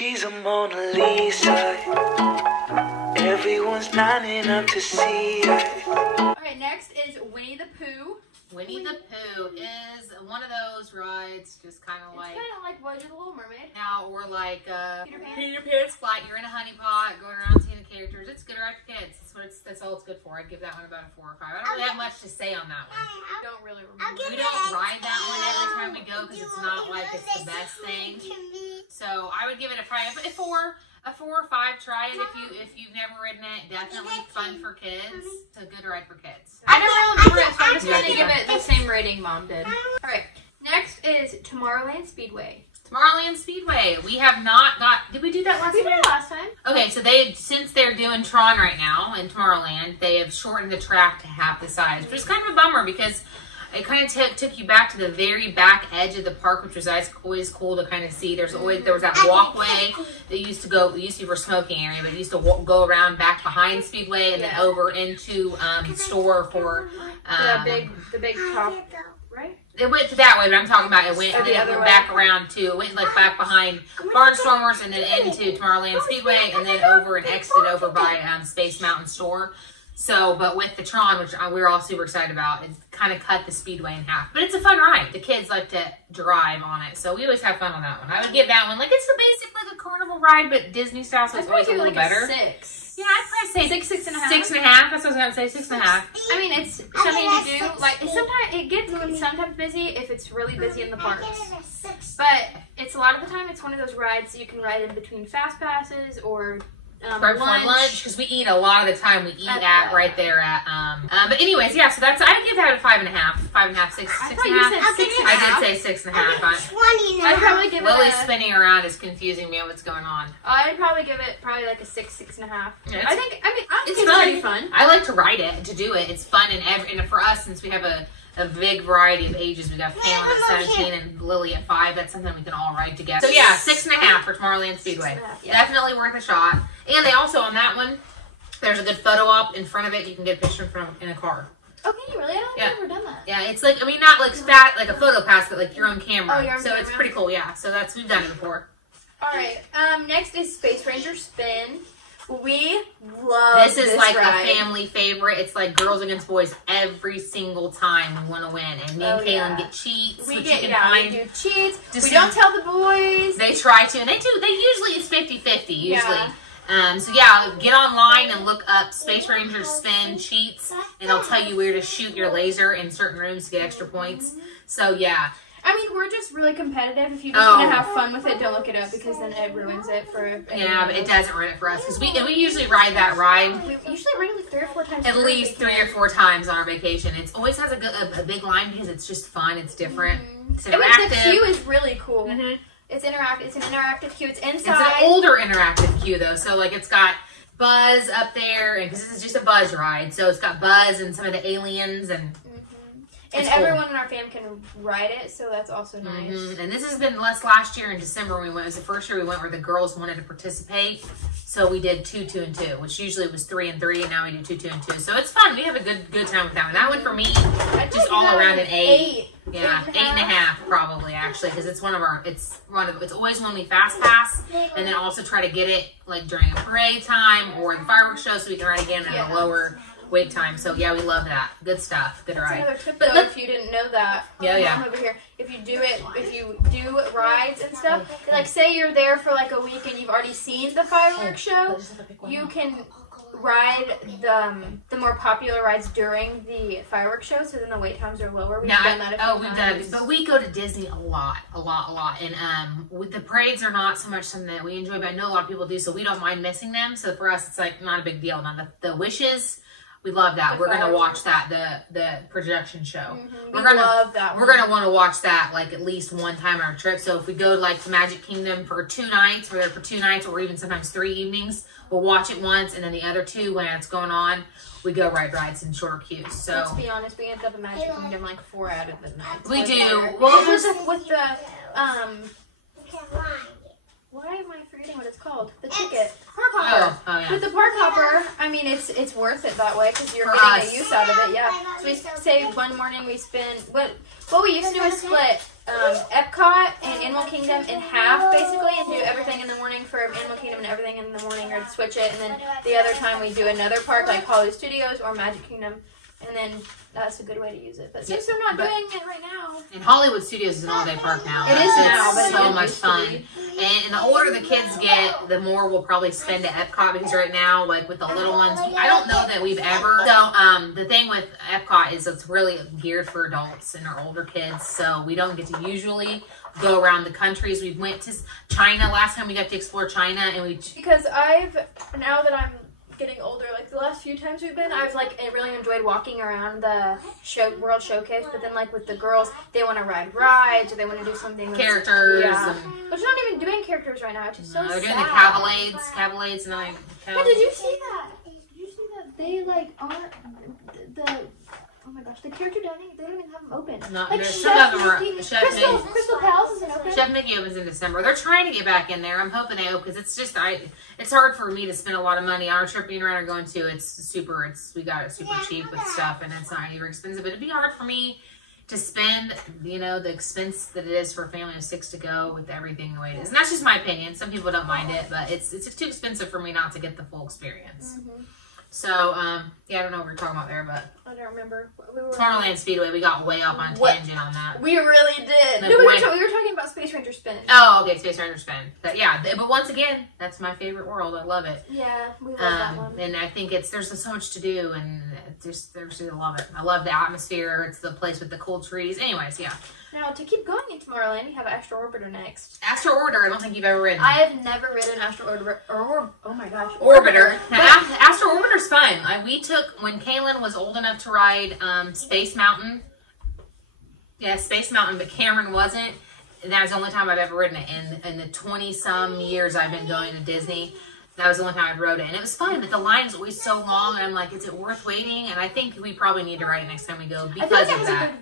She's a Mona Lisa. Everyone's lining up to see her. Alright, next is Winnie the Pooh. Winnie the Pooh is one of those rides, just kind of like... It's kind of like Voyage of the Little Mermaid. Now, or like Peter Pan's Flight. You're in a honey pot, going around seeing the characters. It's good ride for kids. That's all it's good for. I'd give that one about a 4 or 5. I don't really have much to say on that one. I don't really remember. We don't ride that one every time we go because it's not like it's the best thing. So I would give it a 5, a 4 or 5. Try it if you've never ridden it. Definitely fun for kids. It's a good ride for kids. I never remember it, so I'm just going to give it the same rating Mom did. Alright, next is Tomorrowland Speedway. Tomorrowland Speedway. We have not got... Did we do that last time? We did it last time. Okay, so since they're doing Tron right now in Tomorrowland, they have shortened the track to half the size, which is kind of a bummer because it kind of took you back to the very back edge of the park, which was always cool to kind of see. There was that walkway that used to be for smoking area, but it used to go around back behind Speedway and then over into the store for the big top, right? It went to that way, but I'm talking about it went back around too. It went like back behind Barnstormers and then into Tomorrowland Speedway and then over and exited over by Space Mountain Store. So, but with the Tron, which we were all super excited about, it kind of cut the Speedway in half. But it's a fun ride. The kids like to drive on it, so we always have fun on that one. I would give that one, like, it's the basic, like, a carnival ride, but Disney style, so it's always a little better. 6. Yeah, I'd probably say 6, 6.5. 6.5. That's what I was going to say, 6.5. I mean, it's something to do. Like, sometimes it gets sometimes busy if it's really busy in the parks. But it's a lot of the time, it's one of those rides that you can ride in between fast passes or... right before lunch, because we eat a lot of the time. We eat right there at but anyways, yeah. So that's I'd give that a 5.5, 5.5, 6, 6.5. I did say 6.5. I'd probably give Lily's spinning around is confusing me on what's going on. I'd probably give it like a 6, 6.5. Yeah, I think it's pretty fun. I like to ride it, to do it. It's fun and for us, since we have a big variety of ages. We got Kaylin at 17 and Lily at 5. That's something we can all ride together. So yeah, 6.5 for Tomorrowland Speedway. Yeah. Definitely worth a shot. And they also, on that one, there's a good photo op in front of it. You can get a picture in a car. Oh, can you really? I don't think I've ever done that. Yeah, it's like, I mean, not like like a photo pass, but like your own camera. Oh, your own camera. It's pretty cool, yeah. So we've done it before. Alright, next is Space Ranger Spin. We love this is like ride. A family favorite. It's like girls against boys every single time we want to win. And me and Kaylin get cheats. We do cheats. We don't tell the boys. They try to, and they do. They usually it's 50-50 usually. Yeah. So yeah, get online and look up Space Ranger Spin cheats, and they'll tell you where to shoot your laser in certain rooms to get extra points. So yeah. I mean, we're just really competitive. If you just want to have fun with it, don't look it up because then it ruins it for everyone. Yeah, but it doesn't ruin it for us because we usually ride that ride. We usually ride it like 3 or 4 times. At least 3 or 4 times on our vacation. It always has a big line because it's just fun. It's different. It's interactive. The queue is really cool. It's interactive. It's an interactive queue. It's inside. It's an older interactive queue though, so like it's got Buzz up there, and because this is just a Buzz ride, so it's got Buzz and some of the aliens and. And everyone in our fam can ride it, so that's also nice. And this has been last year in December we went. It was the first year we went where the girls wanted to participate. So we did 2, 2, and 2, which usually was 3 and 3, and now we do 2, 2, and 2. So it's fun. We have a good time with that one. That one for me, just all around an 8. Yeah, 8.5 probably actually, because it's it's always when we fast pass, and then also try to get it like during a parade time or the fireworks show, so we can ride again at a lower wait time. So yeah, we love that. Good stuff. Good ride. Another tip though, if you didn't know that. Over here. If you do rides and stuff, like say you're there for like a week and you've already seen the fireworks show, you can ride the more popular rides during the fireworks show, so then the wait times are lower. We've done that a few times. But we go to Disney a lot. And with the parades are not so much something that we enjoy, but I know a lot of people do, so we don't mind missing them. So for us, it's like not a big deal. Now the wishes. We love that. We're gonna watch that the projection show. We're gonna love that. We're gonna want to watch that like at least one time on our trip. So if we go like to Magic Kingdom for 2 nights, we're there for 2 nights, or even sometimes 3 evenings. We'll watch it once, and then the other 2 when it's going on, we go ride rides in shorter queues. So let's be honest, we end up at Magic Kingdom like 4 out of the nights. We do. Well, with the why am I forgetting what it's called? The ticket. Park hopper. Oh, yeah. With the park hopper, I mean, it's worth it that way because you're getting a use out of it. Yeah. So we say one morning we spend what we used to do is split Epcot and Animal Kingdom in half basically, and do everything in the morning going for Animal Kingdom and everything in the morning, or switch it, and then the other time we do another park like Hollywood Studios or Magic Kingdom, and then that's a good way to use it. But since they're not doing it right now, and Hollywood Studios is an all-day park now. It is now, but it's so much fun. And the older the kids get, the more we'll probably spend at Epcot, because right now, like with the little ones, I don't know that we've ever. So the thing with Epcot is it's really geared for adults and our older kids. So we don't get to usually go around the countries. We went to China last time. We got to explore China, and because now that I'm getting older, like the last few times we've been, I've like really enjoyed walking around the World Showcase. But then like with the girls, they want to ride rides, or they want to do something with characters. Yeah. But they're not even doing characters right now, which is so sad. They're doing the cavalades, and like. But did you see that? Did you see that they like aren't the oh my gosh, the character dining, they don't even have them open. No, like some of them are Crystal Palace isn't open. Chef Mickey opens in December. They're trying to get back in there. I'm hoping they open, because it's just it's hard for me to spend a lot of money. Our trip being around are going to we got it super cheap with stuff, and it's not either expensive. But it'd be hard for me to spend, the expense that it is for a family of 6 to go with everything the way it is. And that's just my opinion. Some people don't mind it, but it's too expensive for me not to get the full experience. Mm-hmm. So, I don't know what we were talking about there, but I don't remember. Tomorrowland Speedway, we got way off on a tangent on that. We really did. No, we were talking about Space Ranger Spin. Oh, okay, Space Ranger Spin. But once again, that's my favorite world. I love it. Yeah, we love that one. And I think there's so much to do, and I love it. I love the atmosphere. It's the place with the cool trees. Anyways, yeah. Now, to keep going in Tomorrowland, you have Astro Orbiter next. Astro Orbiter, I don't think you've ever ridden. I have never ridden Astro Orbiter. Oh my gosh. Orbiter. Now, Astro Orbiter's fun. We took, when Kaylin was old enough to ride Space Mountain. Yeah, Space Mountain, but Cameron wasn't. And that was the only time I've ever ridden it. In the 20-some years I've been going to Disney, that was the only time I rode it. And it was fun, but the line is always so long, and I'm like, is it worth waiting? And I think we probably need to ride it next time we go because of that.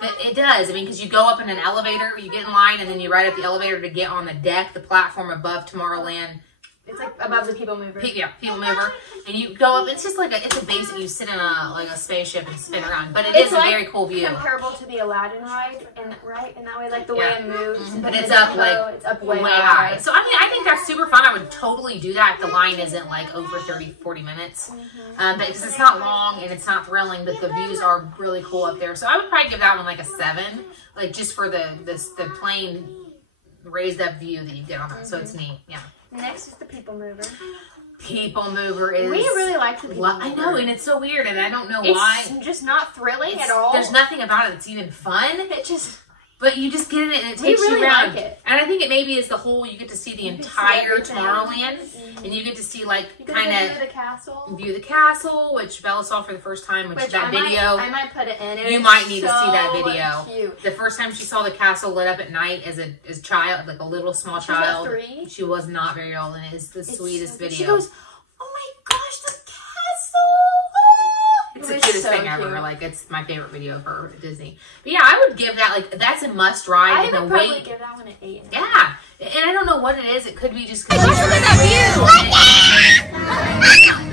But it does. I mean, because you go up in an elevator, you get in line, and then you ride up the elevator to get on the deck, the platform above Tomorrowland. It's like above the People Mover. Yeah, People Mover. And you go up, it's just like it's a base that you sit in a spaceship and spin around. But it's a very cool view. It's comparable to the Aladdin ride, and in that way, like the way it moves. But it's up way high. So I think that's super fun. I would totally do that if the line isn't like over 30-40 minutes. But because it's not long and it's not thrilling, but the views are really cool up there. So I would probably give that one like a 7, like just for the plain raised up view that you get on that. So it's neat. Yeah. Next is the People Mover. People Mover is... We really like the People Mover. I know, and it's so weird, and I don't know why. It's just not thrilling at all. There's nothing about it that's even fun. But you just get in it, and it takes really you around. Like it. And I think it maybe is the whole, you get to see the entire Tomorrowland, and you get to see, like, kind of... View the castle, which Bella saw for the first time, which that video... I might put it in. You might need to see that video. Cute. The first time she saw the castle lit up at night as a child, like a little small child. She was 3. She was not very old, and it's the sweetest video. She goes, oh my gosh, the castle! It's the cutest thing ever. Like, it's my favorite video for Disney. But yeah, I would give that, like, that's a must ride. I would probably give that one an 8. Yeah. And I don't know what it is. It could be just because... Look at that view!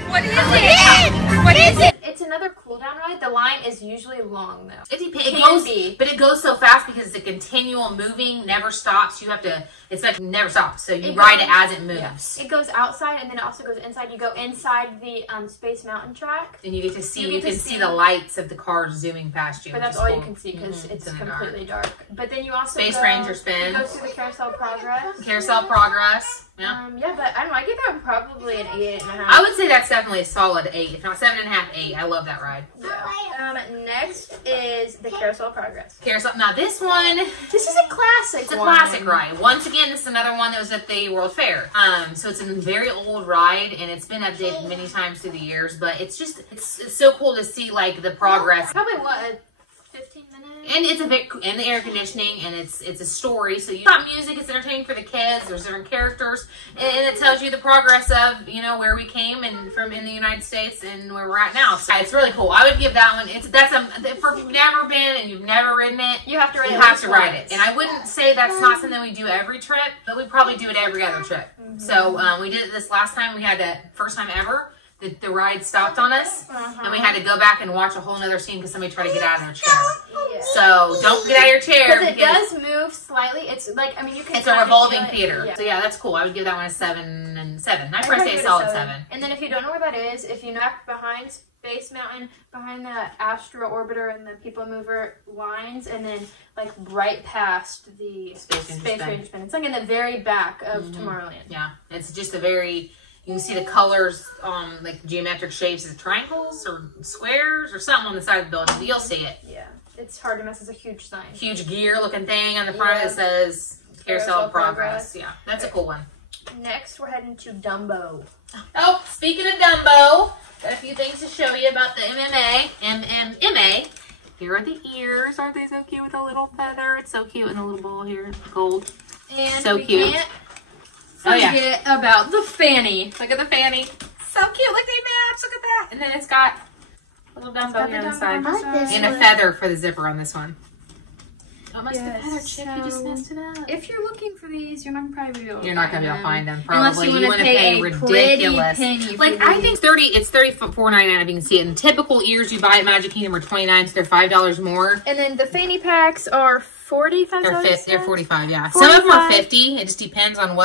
What is it? What is it? It's another cool down ride. The line is usually long, though. But it goes so fast because it's a continual moving, never stops. You have to... It's like never stops. So you ride it as it moves. Yeah. It goes outside, and then it also goes inside. You go inside the Space Mountain track. And you get to see... You can see the lights of the cars zooming past you. But that's all you can see because it's completely dark. But then you also Space Ranger Spin. It goes through the Carousel Progress. Carousel Progress. Yeah. But I don't know. I give that probably an 8.5. I would say that's definitely a solid 8. If not 7.5, 8. I love that ride. Yeah. Next is the Carousel Progress. Carousel. Now this one. This is a classic. It's a classic ride. Once again, this is another one that was at the World Fair. So it's a very old ride, and it's been updated many times through the years. But it's so cool to see like the progress. Probably what. 15 minutes. And it's and the air conditioning, and it's a story. So you got music, it's entertaining for the kids. There's different characters, and it tells you the progress of where we came and from in the United States and where we're at now. So it's really cool. I would give that one. If you've never been and you've never ridden it, you have to ride it. And I wouldn't say that's not something we do every trip, but we probably do it every other trip. So we did it this last time. We had that first time ever. the ride stopped on us, and we had to go back and watch a whole nother scene because somebody tried to get out of their chair. Yeah. So don't get out of your chair. Because it does move slightly. It's like, I mean, you can. It's a revolving theater. Yeah. So yeah, that's cool. I would give that one a 7 and 7. I'd probably say a solid 7. And then if you don't know where that is, if you know back behind Space Mountain, behind the Astro Orbiter and the People Mover lines, and then like right past the Space Ranger Spin. It's like in the very back of Tomorrowland. Yeah, it's just a very. You can see the colors, like geometric shapes. Is it triangles or squares or something on the side of the building? But you'll see it. Yeah, it's hard to miss. It's a huge sign. Huge gear-looking thing on the front that says Carousel of Progress. Yeah, that's a cool one. Next, we're heading to Dumbo. Oh, speaking of Dumbo, got a few things to show you about the MMMA. Here are the ears. Aren't they so cute with a little feather? It's so cute and a little ball here, gold. And so cute. Forget about the fanny. Look at the fanny. So cute. Look, they match. Look at that. And then it's got a little Dumbo here on the side. And a feather for the zipper on this one. Oh, my feather chip. You just messed it up. If you're looking for these, you're not probably be able to You're not going to be able to find them. Unless Probably. you want to pay ridiculous. Like, I think it's $34.99 if you can see it. And typical ears you buy at Magic Kingdom are $29, so they're $5 more. And then the fanny packs are $45. They're 45, yeah. 45. Some of them are 50. It just depends on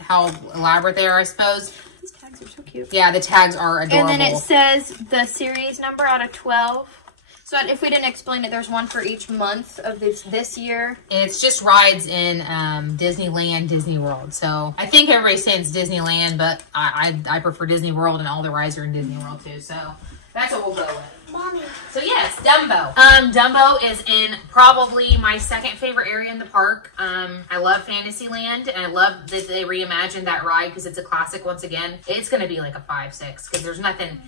how elaborate they are, I suppose. These tags are so cute. Yeah, the tags are adorable. And then it says the series number out of 12. So if we didn't explain it, there's one for each month of this year. And it's just rides in Disneyland, Disney World. So I think everybody's saying it's Disneyland, but I prefer Disney World, and all the rides are in Disney World too. So that's what we'll go with. Mommy. So yes, Dumbo. Dumbo is in probably my second favorite area in the park. I love Fantasyland, and I love that they reimagined that ride because it's a classic once again. It's going to be like a 5-6 because there's nothing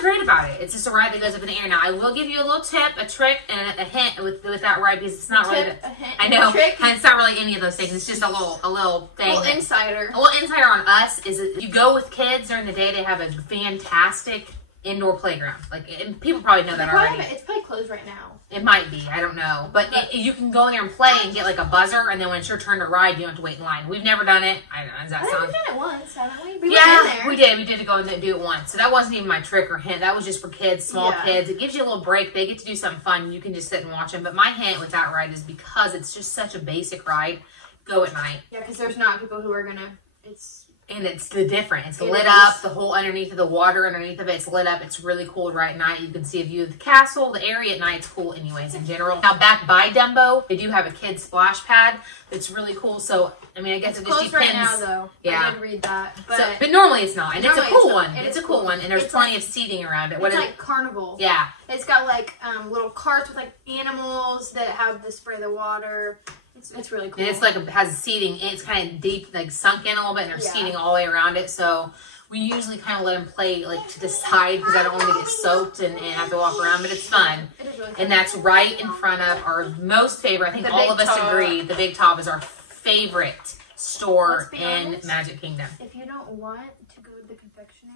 great about it. It's just a ride that goes up in the air. Now I will give you a little tip, a trick, and a hint with that ride because it's not really. A hint, I know, a trick. and it's not really any of those things. It's just a little thing. A little insider. A little insider on us is that you go with kids during the day. They have a fantastic indoor playground. Like, and people probably know that already. It's probably closed right now. It might be. I don't know. But you can go in there and play and get like a buzzer, and then when it's your turn to ride, you don't have to wait in line. We've never done it. I don't know. Does that sound? We've done it once, haven't we? Yeah, we did. We did go and do it once. So that wasn't even my trick or hint. That was just for kids, small kids. It gives you a little break. They get to do something fun. You can just sit and watch them. But my hint with that ride is because it's just such a basic ride, go at night. Yeah, because there's not people who are going to... And it's different. It's lit up. The whole underneath of the water, underneath of it's lit up. It's really cool right at night. You can see a view of the castle. The area at night's cool anyways in general. Now back by Dumbo, they do have a kid's splash pad that's really cool. So, I mean, I guess it just depends. Right now, though. Yeah. I did read that. But normally it's not. And it's a cool one. It's a cool one. And there's plenty of seating around it. It's like carnival. Yeah. It's got like little carts with like animals that have the spray the water. It's really cool. And it's like, it has seating. It's kind of deep, like sunk in a little bit, and there's seating all the way around it. So we usually kind of let them play like to the side because I don't want to get soaked and have to walk around, but it's fun. It is really fun. And that's right in front of our most favorite. I think all of us agree. The Big Top is our favorite store in Magic Kingdom. If you don't want to go to the confectionery,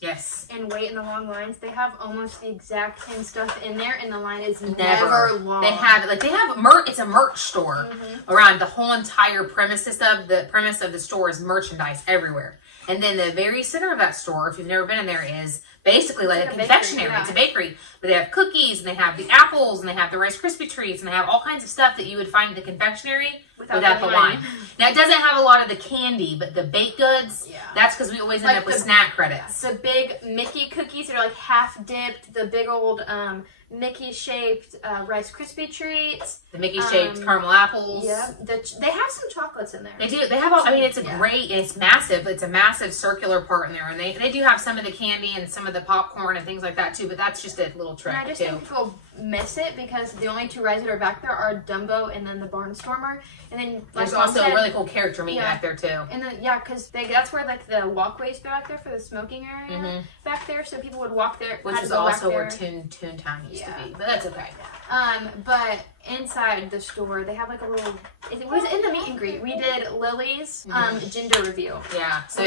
yes, and wait in the long lines, they have almost the exact same stuff in there, and the line is never long. They have merch. It's a merch store around the whole entire premises of the store is merchandise everywhere. And then the very center of that store, if you've never been in there, is basically like a confectionery. It's a bakery. But they have cookies, and they have the apples, and they have the Rice Krispie treats, and they have all kinds of stuff that you would find at the confectionery without the line. Now, it doesn't have a lot of the candy, but the baked goods, that's because we always end up with snack credits. The big Mickey cookies that are like half dipped, the big old Mickey-shaped Rice Krispie treats. The Mickey-shaped caramel apples. Yeah. They have some chocolates in there. They do. They have all, I mean, it's a great, it's massive. It's a massive circular part in there. And they do have some of the candy and some of the popcorn and things like that, too. But that's just a little trick, and I just think people miss it because the only two rides that are back there are Dumbo and then the Barnstormer. And then there's also a really cool character meet back there, too. And then, because that's where, like, the walkways go back there for the smoking area back there. So people would walk there. Which is also where Toontown used to be. But that's okay. But inside the store, they have like a little. It was in the meet and greet. We did Lily's gender reveal. Yeah. So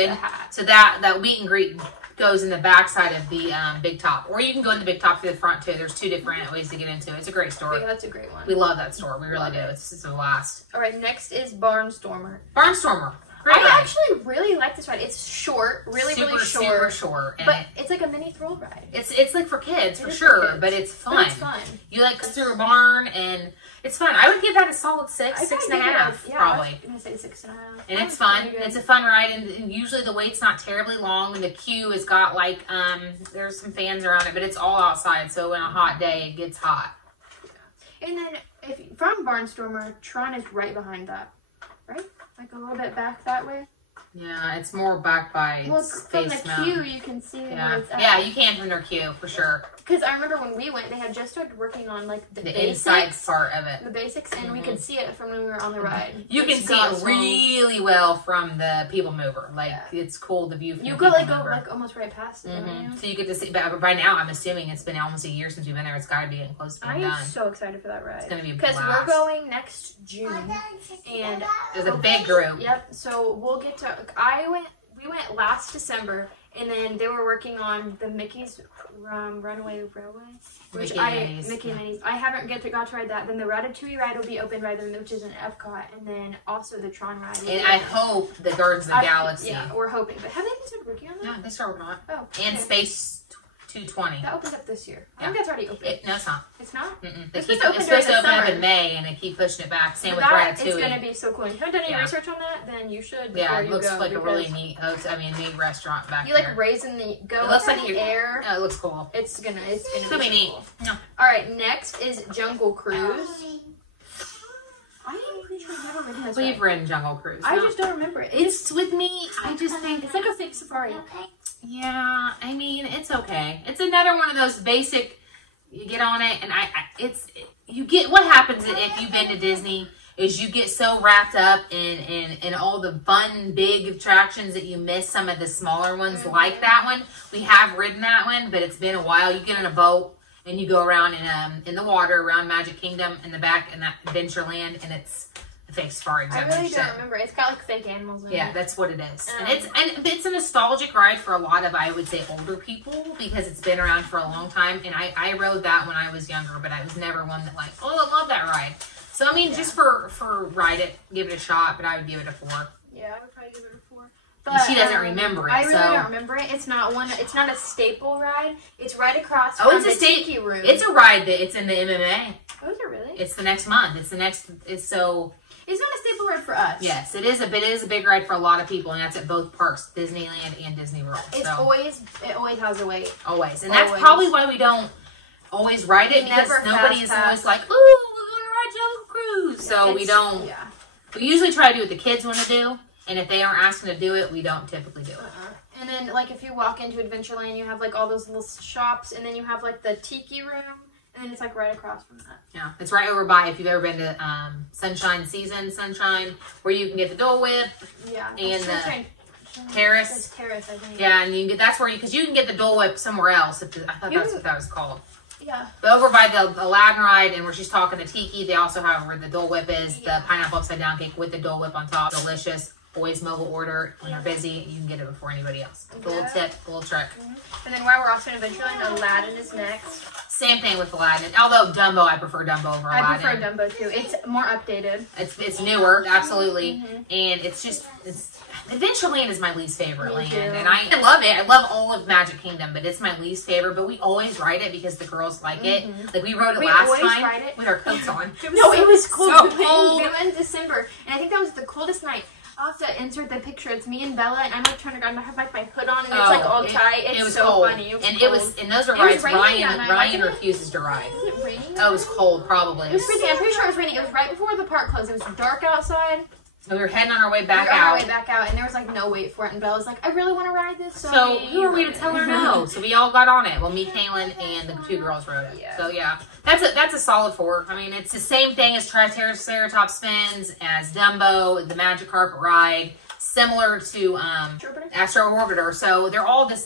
that meet and greet goes in the back side of the Big Top, or you can go in the Big Top through the front too. There's two different ways to get into it. It's a great store. Yeah, that's a great one. We love that store. We really do. It's a blast. All right. Next is Barnstormer. Barnstormer. Great ride. I actually really like this ride. It's short, really short. Super short. And but it's like a mini thrill ride. It's like for kids, for It is sure, for kids. but it's fun. But it's fun. You like go through a barn, and it's fun. I would give that a solid 6, 6.5, probably. I was gonna say 6.5. And it's fun. It's a fun ride, and usually the wait's not terribly long, and the queue has got like, there's some fans around it, but it's all outside, so in a hot day, it gets hot. And then, from Barnstormer, Tron is right behind that, right? Like a little bit back that way. Yeah, it's more back by Well, from Space the Mountain. queue, you can see Yeah, where it's at. yeah, you can from their queue, for sure. Because I remember when we went, they had just started working on like the basics, inside part of it. the basics, and we could see it from when we were on the ride. You can see it really well from the People Mover. Like, it's cool, the view from You the go People like go Mover. like almost right past it. Don't you? So you get to see, but by now I'm assuming it's been almost a year since we've been there. It's got to be getting close to being I am done. so excited for that ride. It's gonna be a because we're blast. going next June, and There's a big group. Yep. So we'll get to. We went last December, and then they were working on the Mickey's Runaway Railway, which Mickey and Minnie's. I haven't got to ride that. Then the Ratatouille ride will be open by them, which is in Epcot, and then also the Tron ride. And I hope the Guardians of the Galaxy. Yeah, we're hoping. But have they even started working on that? Yeah, they started on it. Oh. And okay. Space 220. That opens up this year. I Yeah. think that's already open. No, it's not. It's not? Mm-mm. It's It's supposed supposed to open open up summer. in May, and they keep pushing it back. Same with That Ratatouille. is going to be so cool. If you haven't done any Yeah. research on that, then you should. Yeah, before it you looks go, like a really because neat restaurant back You there. like raising the It looks like in the you're- air. Oh, it looks cool. It's gonna It's be gonna be neat. cool. No. All right, next is Jungle Cruise. I'm pretty sure I've never ridden this We've ride. ridden Jungle Cruise. I No. just don't remember it. It's with me. I just think It's like a fake safari. yeah. I mean, it's okay. It's another one of those basic. You get on it, and you get what happens if you've been to Disney is you get so wrapped up in all the fun big attractions that you miss some of the smaller ones like that one. We have ridden that one, but it's been a while. You get in a boat and you go around in the water around Magic Kingdom in the back in that Adventureland, and it's a fake safari. I really don't remember. It's got like fake animals in it. Yeah, that's what it is. And it's a nostalgic ride for a lot of, I would say, older people because it's been around for a long time. And I rode that when I was younger, but I was never one that like, oh, I love that ride. So I mean, just for ride it, give it a shot, but I would give it a 4. Yeah, I would probably give it a 4. And she doesn't remember it. I really so. don't remember it. It's not one. It's not a staple ride. It's right across Oh, from it's a the Tiki Room. It's a ride that it's in the MMMA. Oh, is it really? It's the next month. It's so. It's not a staple ride for us. Yes, it is a big ride for a lot of people, and that's at both parks, Disneyland and Disney World. It so. always has a wait. Always. And that's probably why we don't always ride it, because Never nobody is fast always like, ooh, we're going to ride Jungle Cruise. So we don't. Yeah. We usually try to do what the kids want to do, and if they aren't asking to do it, we don't typically do it. And then, like, if you walk into Adventureland, you have, like, all those little shops, and then you have, like, the Tiki Room, and then it's, like, right across from that. Yeah, it's right over by, if you've ever been to Sunshine, where you can get the Dole Whip. Yeah. And Sunshine. Terrace. It's Terrace, I think. Yeah, and you can get, that's where because you can get the Dole Whip somewhere else. I thought that's what that was called. Yeah. But over by the Aladdin ride, and where she's talking to Tiki, they also have where the Dole Whip is, the pineapple upside down cake with the Dole Whip on top. Delicious. Always mobile order. When you're busy, you can get it before anybody else. A little tip, a little trick. And then while we're also in Adventureland, Aladdin is next. Same thing with Aladdin. Although Dumbo, I prefer Dumbo over Aladdin. I prefer Dumbo too. It's more updated. It's newer, absolutely, and it's Adventureland is my least favorite land, and I love it. I love all of Magic Kingdom, but it's my least favorite. But we always ride it because the girls like it. Like we rode it last time with our coats on. No, it was cold. So cold. We went in December, and I think that was the coldest night. I'll have to insert the picture. It's me and Bella, and I'm like turning around. I have like my hood on, and it's like all tight. It's it was so cold. funny. It was, and those are It was rides raining that night, Ryan wasn't it? refuses to ride. Was it raining? Oh, it was cold, probably. It was freezing. I'm pretty sure it was raining. It was right before the park closed. It was dark outside. We were heading on our way back we were on out. our way back out, and there was like no wait for it. And Bella's like, I really want to ride this. So who are we to tell her no? So we all got on it. Well, me, Kaylin, and the 2 girls rode it. Yeah. So yeah, that's a solid 4. I mean, it's the same thing as Triceratops Spins, as Dumbo, the Magic Carpet Ride, similar to Astro Orbiter. So they're all this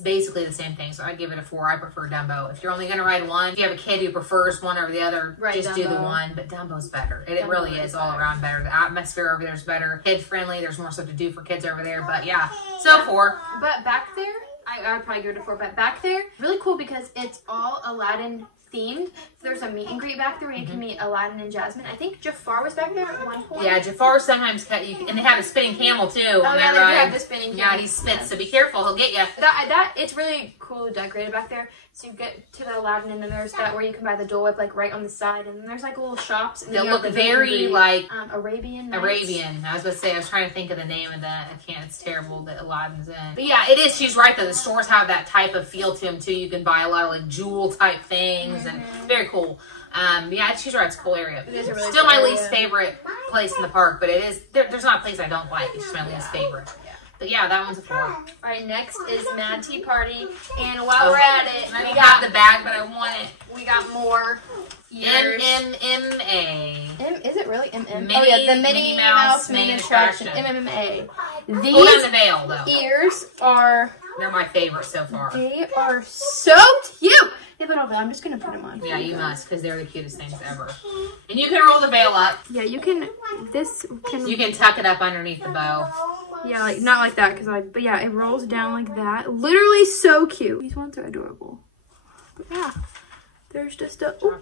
basically the same thing. So I give it a 4. I prefer Dumbo. If you're only gonna ride one, if you have a kid who prefers one over the other, just do the one. But Dumbo's better. It really is all around better. The atmosphere over there is better. Kid friendly. There's more stuff to do for kids over there. But yeah, so 4. But back there, I'd probably give it a 4. But back there, really cool because it's all Aladdin themed. So there's a meet and greet back there where you can meet Aladdin and Jasmine. I think Jafar was back there at one point. Yeah, Jafar sometimes and they have a spinning camel too. Oh yeah, they do have the spinning camel. Yeah, he spits, so be careful, he'll get you. That it's really cool decorated back there. So you get to the Aladdin, and then there's that where you can buy the Dole Whip like right on the side, and then there's like little shops. And they look very like Arabian Nights. Arabian. I was going to say, I was trying to think of the name of that. I can't. It's terrible that Aladdin's in. But yeah, it is. She's right though. The stores have that type of feel to them too. You can buy a lot of like jewel type things, and very cool. Yeah, she's right. It's a cool area. It is a really Still cool my area. least favorite place in the park, but it is. There's not a place I don't like. It's just my least favorite. But yeah, that one's a 4. All right, next is Mad Tea Party, and while we're at it, I got the bag, but I want it. We got more ears. MMMA. Is it really MM? Minnie, Oh yeah, the Minnie Mouse Main Main Attraction. Attraction. MMMA. Hold on These the veil though. ears are. They're my favorite so far. They are so cute. They put all that. I'm just gonna put them on. Yeah, you must, because they're the cutest things ever. And you can roll the veil up. Yeah, you can. This can. You can tuck it up underneath the bow. Yeah, like not like that, but yeah, it rolls down like that. Literally so cute. These ones are adorable. But yeah, there's just a little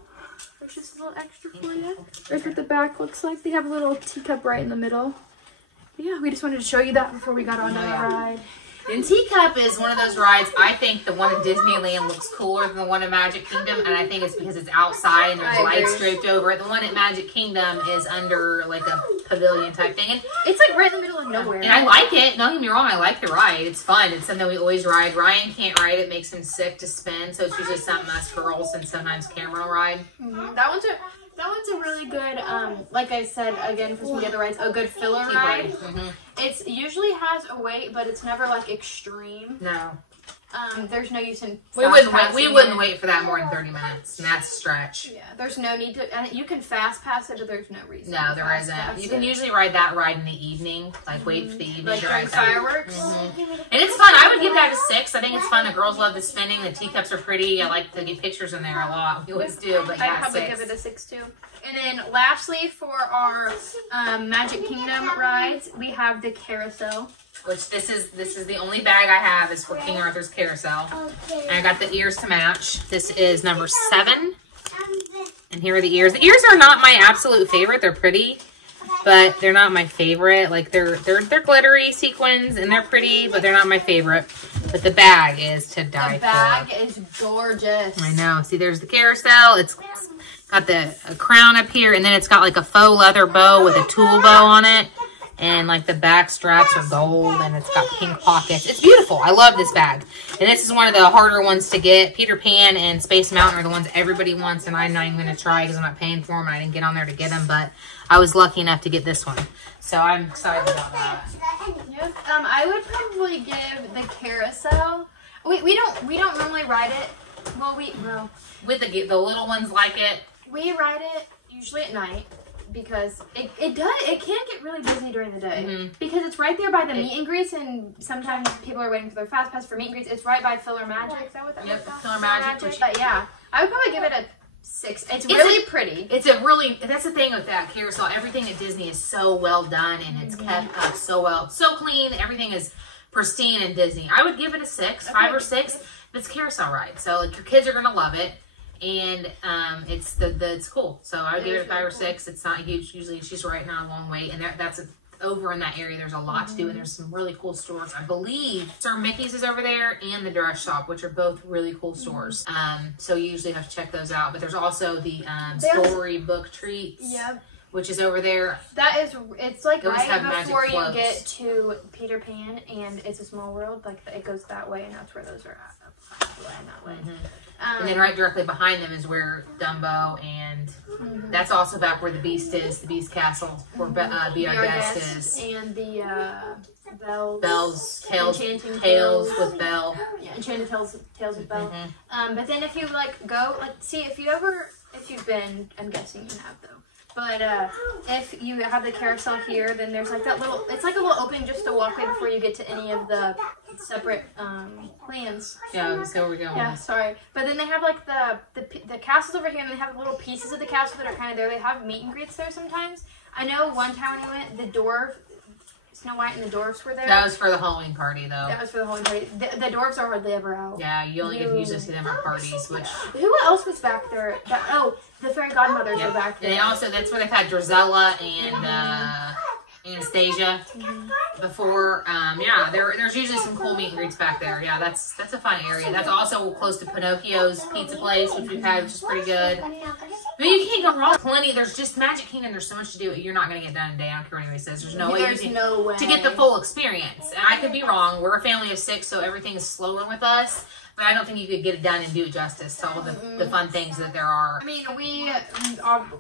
extra for you. There's what the back looks like. They have a little teacup right in the middle. But yeah, we just wanted to show you that before we got on the ride. And Teacup is one of those rides. I think the one in Disneyland looks cooler than the one in Magic Kingdom, and I think it's because it's outside and there's lights draped over it. The one at Magic Kingdom is under like a pavilion type thing, and it's like right in the middle of nowhere. And I like it. Don't get me wrong, I like the ride. It's fun. It's something we always ride. Ryan can't ride it; makes him sick to spin. So it's usually something us girls and sometimes Cameron will ride. That one's a really good, like I said again for some of the other rides, a good filler ride. It usually has a wait, but it's never like extreme. No. There's no use in we wouldn't wait for that more than 30 minutes, and that's a stretch. Yeah, there's no need to, and you can fast pass it, but there's no reason. No, there isn't. You can usually ride that ride in the evening, like wait for the evening. Like during fireworks. And it's fun. I would give that a 6. I think it's fun. The girls love the spinning. The teacups are pretty. I like to get pictures in there a lot. We always do, but yeah, I'd probably give it a 6 too. And then lastly, for our Magic Kingdom rides, we have the carousel. Which this is the only bag I have is for King Arthur's carousel. And I got the ears to match. This is number 7. And here are the ears. The ears are not my absolute favorite. They're pretty, but they're not my favorite. Like they're glittery sequins and they're pretty, but they're not my favorite. But the bag is to die for. The bag is gorgeous. I know. See, there's the carousel. It's got a crown up here, and then it's got like a faux leather bow with a tulle bow on it. And like the back straps are gold, and it's got pink pockets. It's beautiful. I love this bag. And this is one of the harder ones to get. Peter Pan and Space Mountain are the ones everybody wants, and I'm not even going to try because I'm not paying for them. And I didn't get on there to get them, but I was lucky enough to get this one. So I'm excited about that. Yep. I would probably give the carousel. We don't normally ride it. Well, with the little ones like it. We ride it usually at night. Because it can get really busy during the day because it's right there by the meet and greets, and sometimes people are waiting for their fast pass for meet and greets. It's right by Filler Magic. Is that what that was? Filler Magic. But yeah, I would probably give it a 6. It's really pretty. That's the thing with that carousel. Everything at Disney is so well done, and it's kept up so well. It's so clean. Everything is pristine in Disney. I would give it a 6, 5 or 6. It's a carousel ride, so like your kids are gonna love it. And it's cool. So I would give it a 5 or 6. It's not huge. Usually she's right now a long way. And that's over in that area. There's a lot to do. And there's some really cool stores. I believe Sir Mickey's is over there and the dress shop, which are both really cool stores. So you usually have to check those out. But there's also the Storybook Treats. Yep. Which is over there. It's like those right before you get to Peter Pan and It's a Small World. Like it goes that way, and that's where those are at. That way. And then right directly behind them is where Dumbo and that's also back where the Beast is, the Beast Castle, where Be Our Guest is. And the Tales with Belle. Yeah, Enchanted Tales with Belle. But then if you if you've been, I'm guessing you have though. But if you have the carousel here, then there's like it's like a little opening just to walk away before you get to any of the separate lands. Yeah, so we're going. Yeah, sorry. But then they have like the castles over here, and they have little pieces of the castle that are kind of there. They have meet and greets there sometimes. I know one time when we went, the door Snow White and the dwarfs were there. That was for the Halloween party, though. That was for the Halloween party. The dwarfs are hardly ever out. Yeah, you only get to usually see them at parties, which... Who else was back there? The fairy godmothers were back there. And they also, that's where they've had Drizella and Anastasia before. Yeah, there's usually some cool meet and greets back there. Yeah, that's a fun area. That's also close to Pinocchio's pizza place, which we've had, which is pretty good. But you can't go wrong. Plenty. There's just Magic Kingdom. There's so much to do. You're not going to get done in a day. I don't care what anybody says. There's no way to get the full experience. And I could be wrong. We're a family of 6, so everything is slower with us. But I don't think you could get it done and do it justice to all the fun things that there are. I mean, we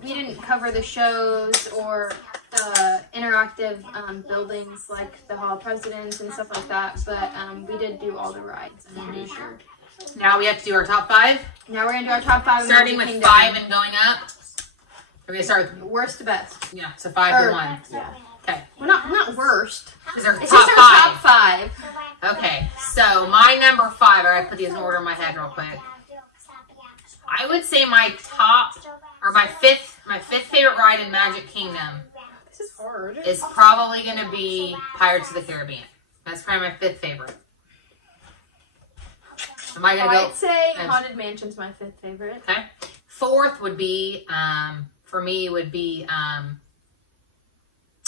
didn't cover the shows or interactive buildings like the Hall of Presidents and stuff like that, but we did do all the rides. I'm pretty sure. Now we have to do our top 5. Now we're gonna do our top 5. Starting with 5 and going up. We're gonna start with worst to best. Yeah, so 5 to 1. Yeah. Okay. Well, not worst. It's our It's top just our 5. top 5. Okay, so my number 5. I put these in order in my head real quick. I would say my fifth favorite ride in Magic Kingdom. This is hard. Is probably gonna be Pirates of the Caribbean. That's probably my 5th favorite. Am I gonna go? I'd say Haunted Mansion's my 5th favorite. Okay. 4th would be for me would be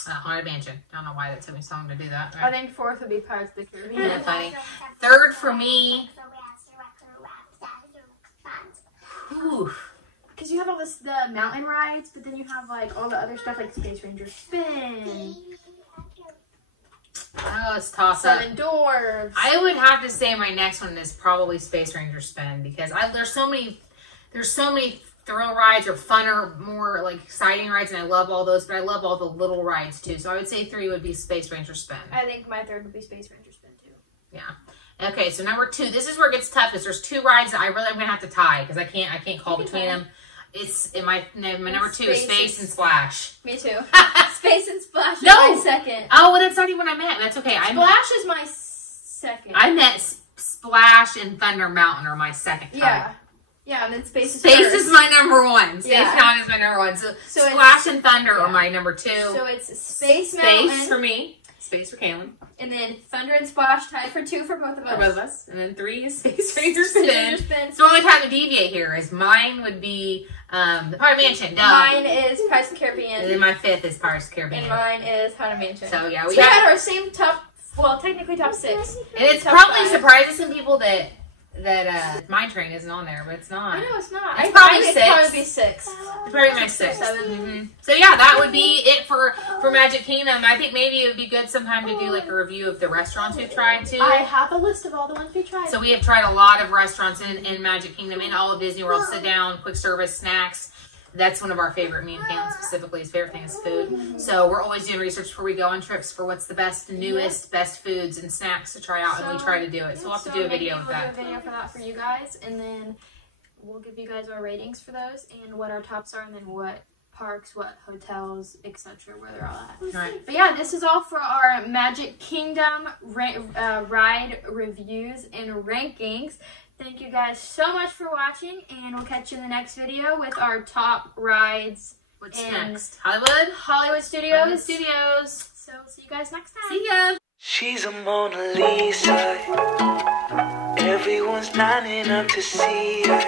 Haunted Mansion. I don't know why that took me so long to do that. Right? I think 4th would be Pirates of the Caribbean. Yeah, funny. 3rd for me. Ooh. Because you have all the mountain rides, but then you have like all the other stuff like Space Ranger Spin. Oh, it's toss up. 7 Dwarfs. I would have to say my next one is probably Space Ranger Spin because there's so many thrill rides or funner, more like exciting rides, and I love all those, but I love all the little rides too. So I would say 3 would be Space Ranger Spin. I think my 3rd would be Space Ranger Spin too. Yeah. Okay, so number 2. This is where it gets tough. Because there's 2 rides that I really am gonna have to tie because I can't call between them. It's in my number 2 is Space and Splash. Me too. Space and Splash is No! my 2nd. Oh, well, that's not even what I meant. That's okay. Splash is my 2nd. I meant Splash and Thunder Mountain are my 2nd tie. Yeah. Yeah, and then Space is Space first. is my number 1. Space Yeah. Mountain is my number 1. So it's- Splash and Thunder yeah. are my number 2. So it's Space Mountain. Space for me. Space for Kaylin. And then Thunder and Splash tied for 2 for both of us. For both of us. And then 3 is Space Ranger Spin. Ranger Spin. So the only time to deviate here is mine would be the Haunted Mansion. Duh. Mine is Pirates of the Caribbean. And then my 5th is Pirates of the Caribbean. And mine is Haunted Mansion. So yeah, we had our same top, well, technically top 6. And it's top probably 5. surprises some people that Mine Train isn't on there, but it's not. I know it's not. It's probably It'd 6. probably be 6. It's probably my 6. 7. Mm-hmm. So yeah, that would be it for Magic Kingdom. I think maybe it would be good sometime to do like a review of the restaurants we've tried too. I have a list of all the ones we tried. So we have tried a lot of restaurants in Magic Kingdom, in all of Disney World. Sit down, quick service, snacks. That's one of our favorite. Me and Caitlin specifically, his favorite thing is food. So we're always doing research before we go on trips for what's the best, newest, best foods and snacks to try out, and we try to do it. So we'll have to do a video of that. We'll do a video for that for you guys, and then we'll give you guys our ratings for those and what our tops are, and then what parks, what hotels, etc., where they're all at. All right. But yeah, this is all for our Magic Kingdom ride reviews and rankings. Thank you guys so much for watching, and we'll catch you in the next video with our top rides. What's in next? Hollywood? Hollywood Studios. Hollywood Studios. So see you guys next time. See ya. She's a Mona Lisa. Everyone's lining up to see her.